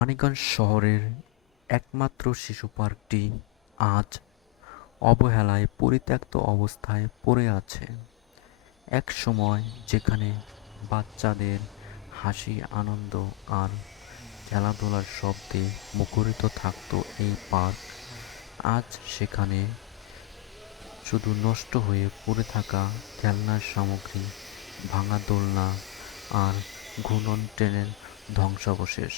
মানিকগঞ্জ শহরের একমাত্র শিশু পার্কটি আজ অবহেলায় পরিত্যক্ত অবস্থায় পড়ে আছে। এক সময় যেখানে বাচ্চাদের হাসি, আনন্দ আর খেলাধুলার শব্দে মুখরিত থাকত এই পার্ক, আজ সেখানে শুধু নষ্ট হয়ে পড়ে থাকা খেলনার সামগ্রী, ভাঙা দোলনা আর ঘূর্ণন ট্রেনের ধ্বংসাবশেষ।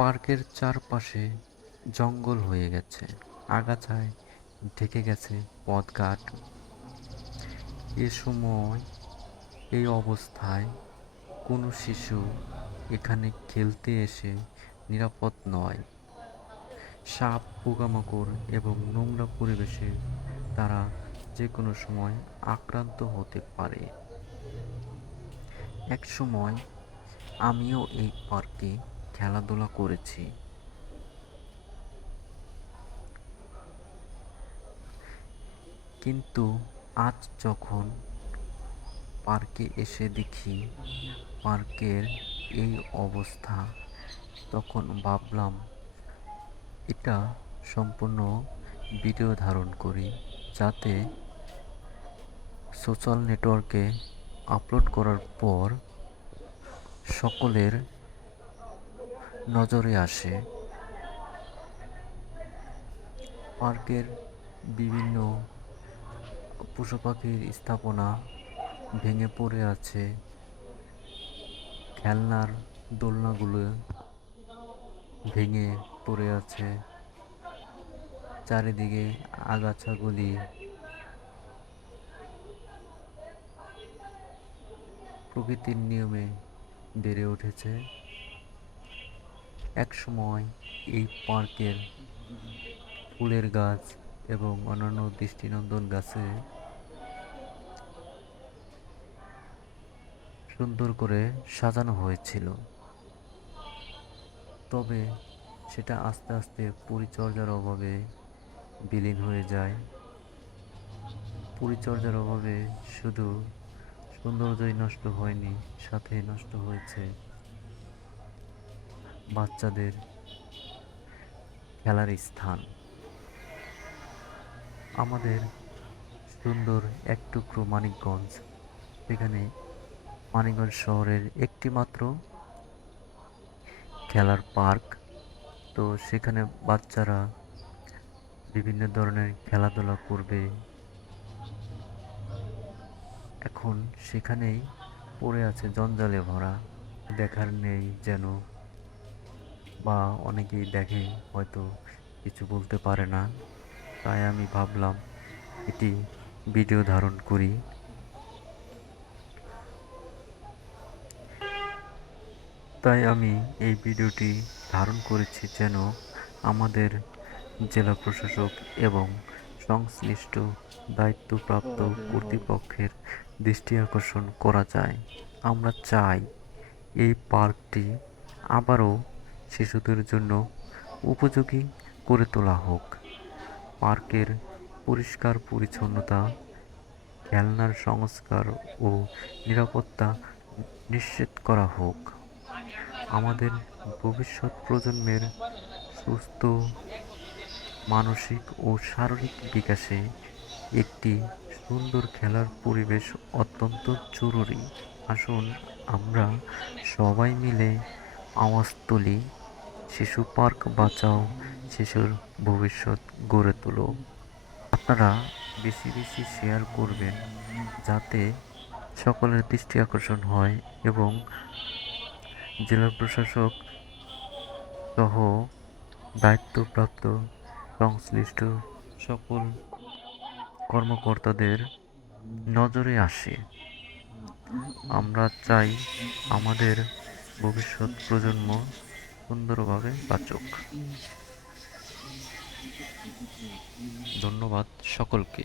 পার্কের চারপাশে জঙ্গল হয়ে গেছে, আগাছায় ঢেকে গেছে পথঘাট। এ সময় এই অবস্থায় কোনো শিশু এখানে খেলতে এসে নিরাপদ নয়। সাপ, পোকামাকড় এবং নোংরা পরিবেশে তারা যে কোনো সময় আক্রান্ত হতে পারে। এক সময় আমিও এই পার্কে খেলাধুলা করেছি, কিন্তু আজ যখন পার্কে এসে দেখি পার্কের এই অবস্থা, তখন ভাবলাম এটা সম্পূর্ণ ভিডিও ধারণ করি, যাতে সোশ্যাল নেটওয়ার্কে আপলোড করার পর সকলের নজরে আসে। পার্কের বিভিন্ন পশু পাখির স্থাপনা ভেঙে পড়ে আছে, খেলনার দোলনাগুলো ভেঙে পড়ে আছে, চারিদিকে আগাছাগুলি প্রকৃতির নিয়মে বেড়ে উঠেছে। একসময় এই পার্কের ফুলের গাছ এবং অন্যান্য দৃষ্টিনন্দন গাছে সুন্দর করে সাজানো হয়েছিল, তবে সেটা আস্তে আস্তে পরিচর্যার অভাবে বিলীন হয়ে যায়। পরিচর্যার অভাবে শুধু সৌন্দর্যই নষ্ট হয়নি, সাথে নষ্ট হয়েছে বাচ্চাদের খেলার স্থান। আমাদের সুন্দর এক টুকরো মানিকগঞ্জ, সেখানে মানিকগঞ্জ শহরের একটি মাত্র খেলার পার্ক, তো সেখানে বাচ্চারা বিভিন্ন ধরনের খেলাধুলা করবে, এখন সেখানেই পড়ে আছে জঞ্জালে ভরা। দেখার নেই যেন, বা অনেকেই দেখে হয়তো কিছু বলতে পারে না, তাই আমি ভাবলাম এটি ভিডিও ধারণ করি। তাই আমি এই ভিডিওটি ধারণ করেছি যেন আমাদের জেলা প্রশাসক এবং সংশ্লিষ্ট দায়িত্বপ্রাপ্ত কর্তৃপক্ষের দৃষ্টি আকর্ষণ করা যায়। আমরা চাই এই পার্কটি আবারও শিশুদের জন্য উপযোগী করে তোলা হোক। পার্কের পরিষ্কার পরিচ্ছন্নতা, খেলনার সংস্কার ও নিরাপত্তা নিশ্চিত করা হোক। আমাদের ভবিষ্যৎ প্রজন্মের সুস্থ মানসিক ও শারীরিক বিকাশে একটি সুন্দর খেলার পরিবেশ অত্যন্ত জরুরি। আসুন আমরা সবাই মিলে আওয়াজ তুলি, শিশু পার্ক বাঁচাও, শিশুর ভবিষ্যৎ গড়ে তোলো। আপনারা বেশি বেশি শেয়ার করবেন, যাতে সকলের দৃষ্টি আকর্ষণ হয় এবং জেলা প্রশাসক সহ দায়িত্বপ্রাপ্ত সংশ্লিষ্ট সকল কর্মকর্তাদের নজরে আসে। আমরা চাই আমাদের ভবিষ্যৎ প্রজন্ম সুন্দরভাবে বাঁচুক। ধন্যবাদ সকলকে।